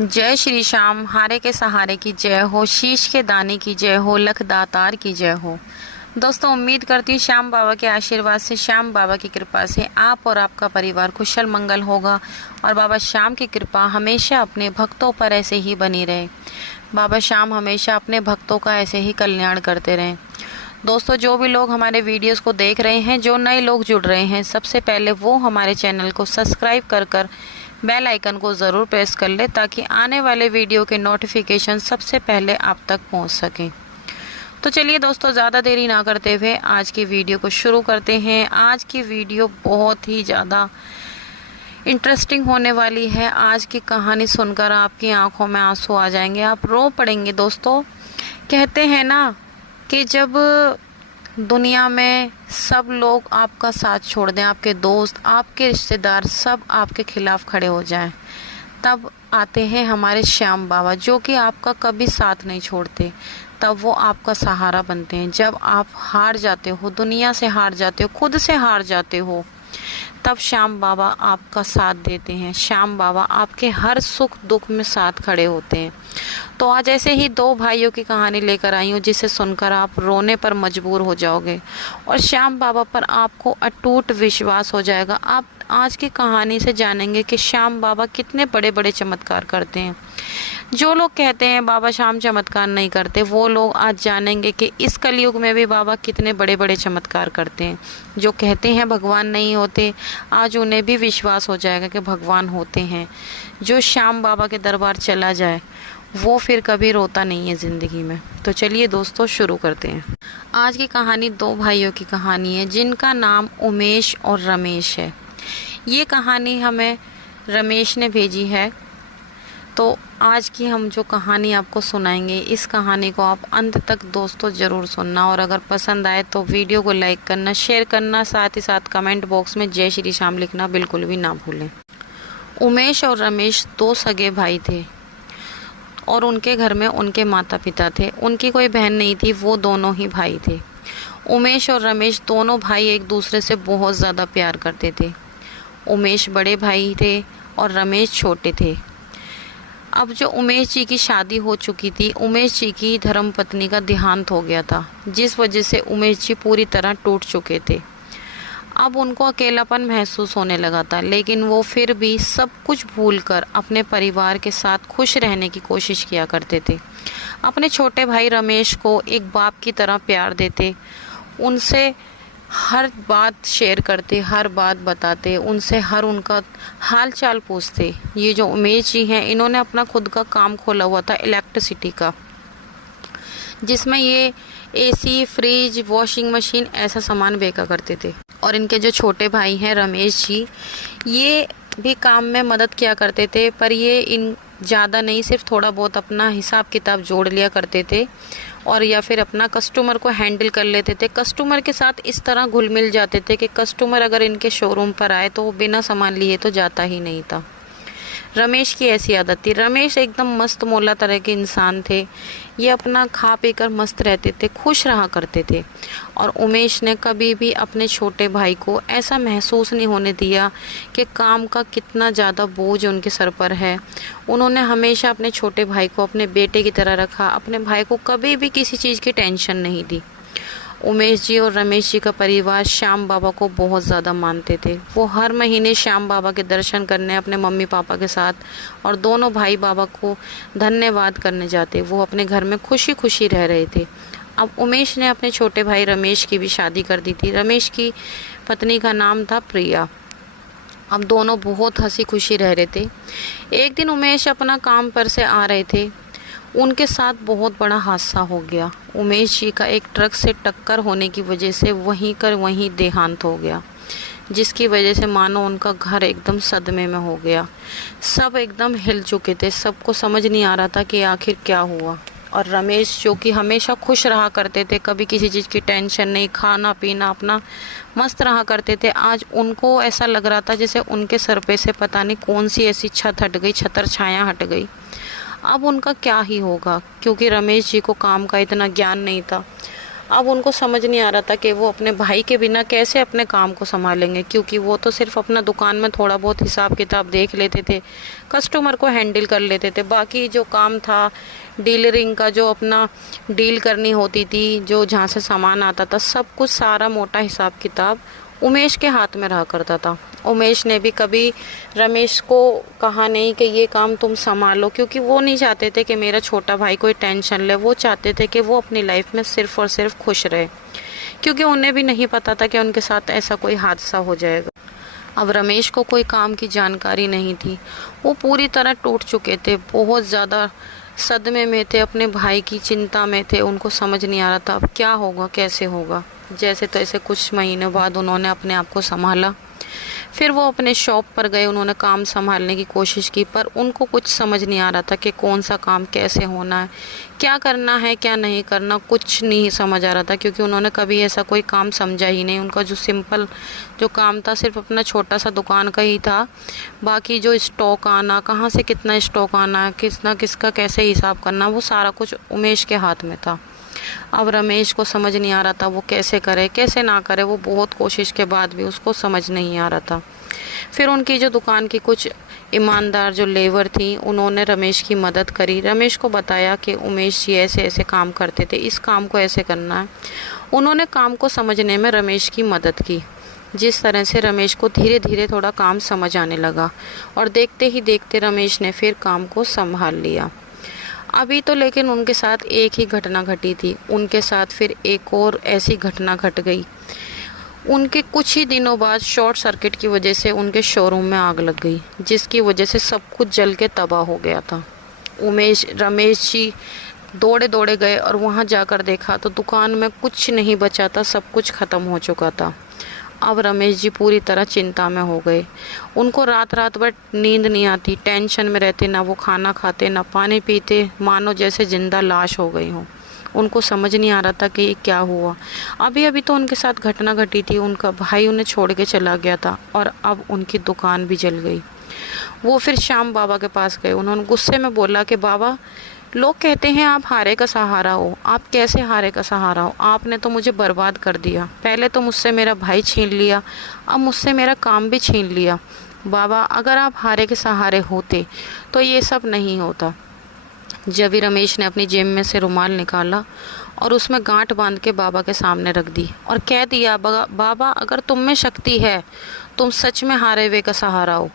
जय श्री श्याम, हारे के सहारे की जय हो, शीश के दाने की जय हो, लख दातार की जय हो। दोस्तों, उम्मीद करती हूँ श्याम बाबा के आशीर्वाद से, श्याम बाबा की कृपा से आप और आपका परिवार कुशल मंगल होगा और बाबा श्याम की कृपा हमेशा अपने भक्तों पर ऐसे ही बनी रहे। बाबा श्याम हमेशा अपने भक्तों का ऐसे ही कल्याण करते रहें। दोस्तों, जो भी लोग हमारे वीडियोस को देख रहे हैं, जो नए लोग जुड़ रहे हैं, सबसे पहले वो हमारे चैनल को सब्सक्राइब कर बेल आइकन को ज़रूर प्रेस कर ले ताकि आने वाले वीडियो के नोटिफिकेशन सबसे पहले आप तक पहुंच सकें। तो चलिए दोस्तों, ज़्यादा देरी ना करते हुए आज की वीडियो को शुरू करते हैं। आज की वीडियो बहुत ही ज़्यादा इंटरेस्टिंग होने वाली है। आज की कहानी सुनकर आपकी आंखों में आंसू आ जाएंगे, आप रो पड़ेंगे। दोस्तों, कहते हैं ना कि जब दुनिया में सब लोग आपका साथ छोड़ दें, आपके दोस्त, आपके रिश्तेदार सब आपके खिलाफ खड़े हो जाएं, तब आते हैं हमारे श्याम बाबा, जो कि आपका कभी साथ नहीं छोड़ते। तब वो आपका सहारा बनते हैं। जब आप हार जाते हो, दुनिया से हार जाते हो, खुद से हार जाते हो, तब श्याम बाबा आपका साथ देते हैं। श्याम बाबा आपके हर सुख दुख में साथ खड़े होते हैं। तो आज ऐसे ही दो भाइयों की कहानी लेकर आई हूँ, जिसे सुनकर आप रोने पर मजबूर हो जाओगे और श्याम बाबा पर आपको अटूट विश्वास हो जाएगा। आप आज की कहानी से जानेंगे कि श्याम बाबा कितने बड़े बड़े चमत्कार करते हैं। जो लोग कहते हैं बाबा श्याम चमत्कार नहीं करते, वो लोग आज जानेंगे कि इस कलयुग में भी बाबा कितने बड़े बड़े चमत्कार करते हैं। जो कहते हैं भगवान नहीं होते, आज उन्हें भी विश्वास हो जाएगा कि भगवान होते हैं। जो श्याम बाबा के दरबार चला जाए वो फिर कभी रोता नहीं है ज़िंदगी में। तो चलिए दोस्तों, शुरू करते हैं। आज की कहानी दो भाइयों की कहानी है, जिनका नाम उमेश और रमेश है। ये कहानी हमें रमेश ने भेजी है। तो आज की हम जो कहानी आपको सुनाएंगे, इस कहानी को आप अंत तक दोस्तों ज़रूर सुनना, और अगर पसंद आए तो वीडियो को लाइक करना, शेयर करना, साथ ही साथ कमेंट बॉक्स में जय श्री श्याम लिखना बिल्कुल भी ना भूलें। उमेश और रमेश दो सगे भाई थे और उनके घर में उनके माता पिता थे। उनकी कोई बहन नहीं थी, वो दोनों ही भाई थे। उमेश और रमेश दोनों भाई एक दूसरे से बहुत ज़्यादा प्यार करते थे। उमेश बड़े भाई थे और रमेश छोटे थे। अब जो उमेश जी की शादी हो चुकी थी, उमेश जी की धर्मपत्नी का देहांत हो गया था, जिस वजह से उमेश जी पूरी तरह टूट चुके थे। अब उनको अकेलापन महसूस होने लगा था, लेकिन वो फिर भी सब कुछ भूलकर अपने परिवार के साथ खुश रहने की कोशिश किया करते थे। अपने छोटे भाई रमेश को एक बाप की तरह प्यार देते, उनसे हर बात शेयर करते, हर बात बताते, उनसे हर उनका हाल चाल पूछते। ये जो उमेश जी हैं, इन्होंने अपना खुद का काम खोला हुआ था इलेक्ट्रिसिटी का, जिसमें ये एसी, फ्रिज, वॉशिंग मशीन ऐसा सामान बेचा करते थे। और इनके जो छोटे भाई हैं रमेश जी, ये भी काम में मदद किया करते थे, पर ये इन ज़्यादा नहीं, सिर्फ थोड़ा बहुत अपना हिसाब किताब जोड़ लिया करते थे, और या फिर अपना कस्टमर को हैंडल कर लेते थे। कस्टमर के साथ इस तरह घुल मिल जाते थे कि कस्टमर अगर इनके शोरूम पर आए तो वो बिना सामान लिए तो जाता ही नहीं था। रमेश की ऐसी आदत थी। रमेश एकदम मस्त मौला तरह के इंसान थे। ये अपना खा पी कर मस्त रहते थे, खुश रहा करते थे। और उमेश ने कभी भी अपने छोटे भाई को ऐसा महसूस नहीं होने दिया कि काम का कितना ज़्यादा बोझ उनके सर पर है। उन्होंने हमेशा अपने छोटे भाई को अपने बेटे की तरह रखा। अपने भाई को कभी भी किसी चीज़ की टेंशन नहीं दी। उमेश जी और रमेश जी का परिवार श्याम बाबा को बहुत ज़्यादा मानते थे। वो हर महीने श्याम बाबा के दर्शन करने अपने मम्मी पापा के साथ और दोनों भाई बाबा को धन्यवाद करने जाते। वो अपने घर में खुशी खुशी रह रहे थे। अब उमेश ने अपने छोटे भाई रमेश की भी शादी कर दी थी। रमेश की पत्नी का नाम था प्रिया। अब दोनों बहुत हंसी खुशी रह रहे थे। एक दिन उमेश अपना काम पर से आ रहे थे, उनके साथ बहुत बड़ा हादसा हो गया। उमेश जी का एक ट्रक से टक्कर होने की वजह से वहीं देहांत हो गया, जिसकी वजह से मानो उनका घर एकदम सदमे में हो गया। सब एकदम हिल चुके थे, सबको समझ नहीं आ रहा था कि आखिर क्या हुआ। और रमेश, जो कि हमेशा खुश रहा करते थे, कभी किसी चीज़ की टेंशन नहीं, खाना पीना अपना मस्त रहा करते थे, आज उनको ऐसा लग रहा था जैसे उनके सर पे से पता नहीं कौन सी ऐसी छत हट गई, छतर छाया हट गई। अब उनका क्या ही होगा, क्योंकि रमेश जी को काम का इतना ज्ञान नहीं था। अब उनको समझ नहीं आ रहा था कि वो अपने भाई के बिना कैसे अपने काम को संभालेंगे, क्योंकि वो तो सिर्फ अपना दुकान में थोड़ा बहुत हिसाब किताब देख लेते थे, कस्टमर को हैंडल कर लेते थे। बाकी जो काम था डीलरिंग का, जो अपना डील करनी होती थी, जो जहाँ से सामान आता था, सब कुछ सारा मोटा हिसाब किताब उमेश के हाथ में रहा करता था। उमेश ने भी कभी रमेश को कहा नहीं कि ये काम तुम संभालो, क्योंकि वो नहीं चाहते थे कि मेरा छोटा भाई कोई टेंशन ले। वो चाहते थे कि वो अपनी लाइफ में सिर्फ और सिर्फ खुश रहे, क्योंकि उन्हें भी नहीं पता था कि उनके साथ ऐसा कोई हादसा हो जाएगा। अब रमेश को कोई काम की जानकारी नहीं थी, वो पूरी तरह टूट चुके थे, बहुत ज़्यादा सदमे में थे, अपने भाई की चिंता में थे। उनको समझ नहीं आ रहा था अब क्या होगा, कैसे होगा। जैसे तैसे कुछ महीनों बाद उन्होंने अपने आप को संभाला, फिर वो अपने शॉप पर गए, उन्होंने काम संभालने की कोशिश की, पर उनको कुछ समझ नहीं आ रहा था कि कौन सा काम कैसे होना है, क्या करना है क्या नहीं करना, कुछ नहीं समझ आ रहा था, क्योंकि उन्होंने कभी ऐसा कोई काम समझा ही नहीं। उनका जो सिंपल जो काम था सिर्फ अपना छोटा सा दुकान का ही था, बाकी जो स्टॉक आना, कहाँ से कितना स्टॉक आना, किसका कैसे हिसाब करना, वो सारा कुछ उमेश के हाथ में था। अब रमेश को समझ नहीं आ रहा था वो कैसे करे कैसे ना करे, वो बहुत कोशिश के बाद भी उसको समझ नहीं आ रहा था। फिर उनकी जो दुकान की कुछ ईमानदार जो लेबर थी, उन्होंने रमेश की मदद करी, रमेश को बताया कि उमेश जी ऐसे ऐसे काम करते थे, इस काम को ऐसे करना है। उन्होंने काम को समझने में रमेश की मदद की, जिस तरह से रमेश को धीरे धीरे थोड़ा काम समझ आने लगा, और देखते ही देखते रमेश ने फिर काम को संभाल लिया। अभी तो लेकिन उनके साथ एक ही घटना घटी थी, उनके साथ फिर एक और ऐसी घटना घट गई। उनके कुछ ही दिनों बाद शॉर्ट सर्किट की वजह से उनके शोरूम में आग लग गई, जिसकी वजह से सब कुछ जल के तबाह हो गया था। रमेश जी दौड़े दौड़े गए और वहां जाकर देखा तो दुकान में कुछ नहीं बचा था, सब कुछ ख़त्म हो चुका था। अब रमेश जी पूरी तरह चिंता में हो गए, उनको रात रात भर नींद नहीं आती, टेंशन में रहते, ना वो खाना खाते ना पानी पीते, मानो जैसे जिंदा लाश हो गई हो। उनको समझ नहीं आ रहा था कि ये क्या हुआ। अभी अभी तो उनके साथ घटना घटी थी, उनका भाई उन्हें छोड़ के चला गया था और अब उनकी दुकान भी जल गई। वो फिर श्याम बाबा के पास गए, उन्होंने गुस्से में बोला कि बाबा, लोग कहते हैं आप हारे का सहारा हो, आप कैसे हारे का सहारा हो, आपने तो मुझे बर्बाद कर दिया। पहले तो मुझसे मेरा भाई छीन लिया, अब मुझसे मेरा काम भी छीन लिया। बाबा, अगर आप हारे के सहारे होते तो ये सब नहीं होता। जब भी रमेश ने अपनी जेब में से रुमाल निकाला और उसमें गांठ बांध के बाबा के सामने रख दी और कह दिया, बाबा अगर तुम में शक्ति है, तुम सच में हारे हुए का सहारा हो,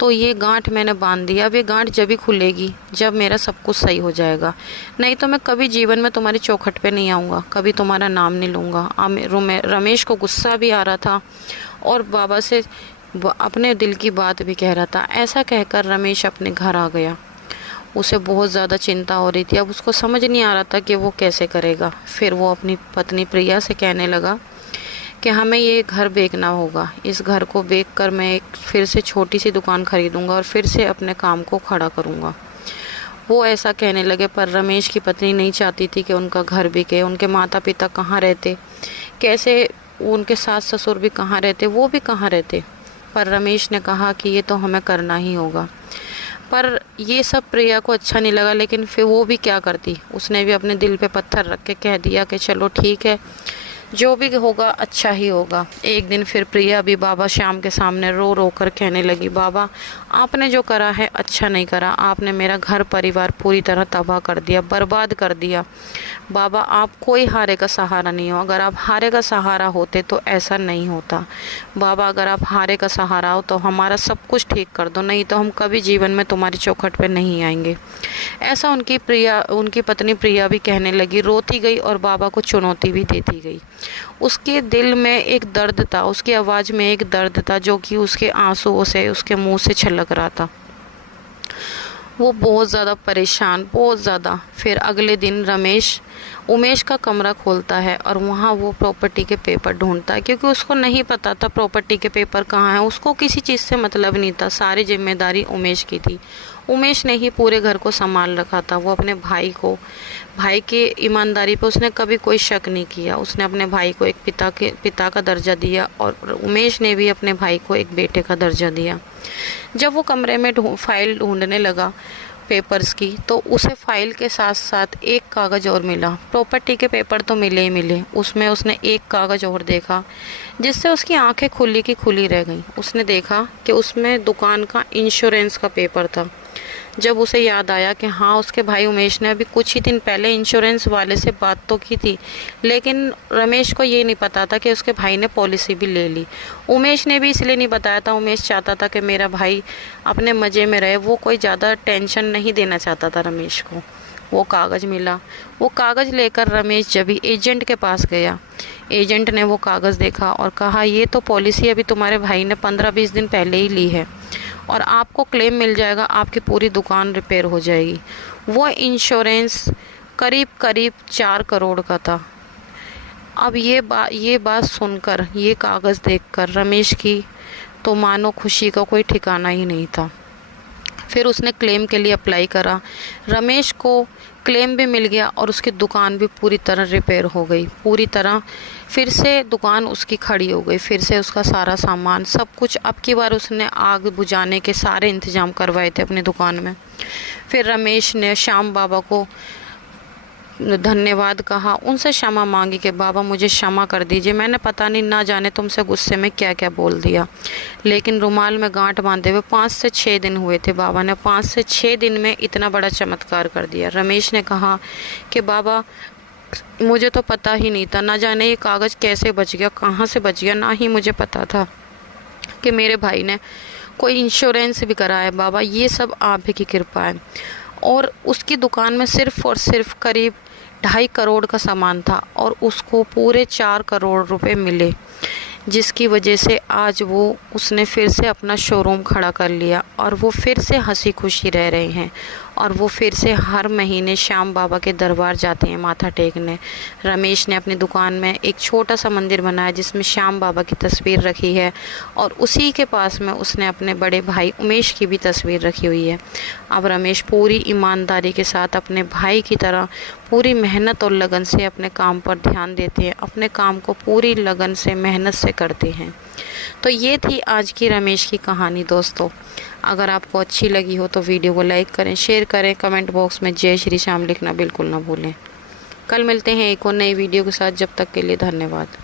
तो ये गांठ मैंने बांध दिया। अब ये गांठ जब ही खुलेगी जब मेरा सब कुछ सही हो जाएगा, नहीं तो मैं कभी जीवन में तुम्हारी चौखट पे नहीं आऊँगा, कभी तुम्हारा नाम नहीं लूँगा। रमेश को गुस्सा भी आ रहा था और बाबा से अपने दिल की बात भी कह रहा था। ऐसा कहकर रमेश अपने घर आ गया। उसे बहुत ज़्यादा चिंता हो रही थी, अब उसको समझ नहीं आ रहा था कि वो कैसे करेगा। फिर वो अपनी पत्नी प्रिया से कहने लगा कि हमें ये घर बेचना होगा, इस घर को बेचकर मैं एक फिर से छोटी सी दुकान खरीदूंगा और फिर से अपने काम को खड़ा करूंगा। वो ऐसा कहने लगे, पर रमेश की पत्नी नहीं चाहती थी कि उनका घर बिके। उनके माता पिता कहाँ रहते, कैसे उनके सास ससुर भी कहाँ रहते, वो भी कहाँ रहते। पर रमेश ने कहा कि ये तो हमें करना ही होगा। पर ये सब प्रिया को अच्छा नहीं लगा, लेकिन फिर वो भी क्या करती, उसने भी अपने दिल पे पत्थर रख के कह दिया कि चलो ठीक है, जो भी होगा अच्छा ही होगा। एक दिन फिर प्रिया भी बाबा श्याम के सामने रो रो कर कहने लगी, बाबा आपने जो करा है अच्छा नहीं करा, आपने मेरा घर परिवार पूरी तरह तबाह कर दिया, बर्बाद कर दिया। बाबा आप कोई हारे का सहारा नहीं हो, अगर आप हारे का सहारा होते तो ऐसा नहीं होता। बाबा अगर आप हारे का सहारा हो तो हमारा सब कुछ ठीक कर दो, नहीं तो हम कभी जीवन में तुम्हारी चौखट पे नहीं आएंगे। ऐसा उनकी पत्नी प्रिया भी कहने लगी, रोती गई और बाबा को चुनौती भी देती गई। उसके दिल में एक दर्द था, उसकी आवाज़ में एक दर्द था जो कि उसके आंसुओं से उसके मुंह से छलक रहा था। वो बहुत ज़्यादा परेशान, बहुत ज़्यादा। फिर अगले दिन रमेश उमेश का कमरा खोलता है और वहाँ वो प्रॉपर्टी के पेपर ढूंढता है, क्योंकि उसको नहीं पता था प्रॉपर्टी के पेपर कहाँ हैं। उसको किसी चीज़ से मतलब नहीं था, सारी जिम्मेदारी उमेश की थी। उमेश ने ही पूरे घर को संभाल रखा था। वो अपने भाई के ईमानदारी पे उसने कभी कोई शक नहीं किया। उसने अपने भाई को एक पिता का दर्जा दिया और उमेश ने भी अपने भाई को एक बेटे का दर्जा दिया। जब वो कमरे में फाइल ढूंढने लगा, पेपर्स की, तो उसे फाइल के साथ साथ एक कागज़ और मिला। प्रॉपर्टी के पेपर तो मिले ही मिले, उसमें उसने एक कागज़ और देखा जिससे उसकी आंखें खुली की खुली रह गईं। उसने देखा कि उसमें दुकान का इंश्योरेंस का पेपर था। जब उसे याद आया कि हाँ, उसके भाई उमेश ने अभी कुछ ही दिन पहले इंश्योरेंस वाले से बात तो की थी, लेकिन रमेश को ये नहीं पता था कि उसके भाई ने पॉलिसी भी ले ली। उमेश ने भी इसलिए नहीं बताया था, उमेश चाहता था कि मेरा भाई अपने मज़े में रहे, वो कोई ज़्यादा टेंशन नहीं देना चाहता था रमेश को। वो कागज़ मिला, वो कागज़ लेकर रमेश जब भी एजेंट के पास गया, एजेंट ने वो कागज़ देखा और कहा, ये तो पॉलिसी अभी तुम्हारे भाई ने 15-20 दिन पहले ही ली है और आपको क्लेम मिल जाएगा, आपकी पूरी दुकान रिपेयर हो जाएगी। वो इंश्योरेंस करीब करीब 4 करोड़ का था। अब ये बात सुनकर, ये कागज़ देखकर रमेश की तो मानो खुशी का कोई ठिकाना ही नहीं था। फिर उसने क्लेम के लिए अप्लाई करा। रमेश को क्लेम भी मिल गया और उसकी दुकान भी पूरी तरह रिपेयर हो गई, पूरी तरह फिर से दुकान उसकी खड़ी हो गई, फिर से उसका सारा सामान सब कुछ। अब की बार उसने आग बुझाने के सारे इंतज़ाम करवाए थे अपनी दुकान में। फिर रमेश ने श्याम बाबा को धन्यवाद कहा, उनसे क्षमा मांगी कि बाबा मुझे क्षमा कर दीजिए, मैंने पता नहीं ना जाने तुमसे गुस्से में क्या क्या बोल दिया। लेकिन रुमाल में गांठ बांधे हुए 5 से 6 दिन हुए थे। बाबा ने 5 से 6 दिन में इतना बड़ा चमत्कार कर दिया। रमेश ने कहा कि बाबा मुझे तो पता ही नहीं था, ना जाने ये कागज़ कैसे बच गया, कहाँ से बच गया, ना ही मुझे पता था कि मेरे भाई ने कोई इंश्योरेंस भी कराया। बाबा ये सब आप ही की कृपा है। और उसकी दुकान में सिर्फ़ और सिर्फ करीब 2.5 करोड़ का सामान था और उसको पूरे 4 करोड़ रुपए मिले, जिसकी वजह से आज उसने फिर से अपना शोरूम खड़ा कर लिया और वो फिर से हंसी खुशी रह रहे हैं और वो फिर से हर महीने श्याम बाबा के दरबार जाते हैं माथा टेकने। रमेश ने अपनी दुकान में एक छोटा सा मंदिर बनाया जिसमें श्याम बाबा की तस्वीर रखी है और उसी के पास में उसने अपने बड़े भाई उमेश की भी तस्वीर रखी हुई है। अब रमेश पूरी ईमानदारी के साथ अपने भाई की तरह पूरी मेहनत और लगन से अपने काम पर ध्यान देते हैं, अपने काम को पूरी लगन से मेहनत से करते हैं। तो ये थी आज की रमेश की कहानी दोस्तों। अगर आपको अच्छी लगी हो तो वीडियो को लाइक करें, शेयर करें, कमेंट बॉक्स में जय श्री श्याम लिखना बिल्कुल ना भूलें। कल मिलते हैं एक और नई वीडियो के साथ, जब तक के लिए धन्यवाद।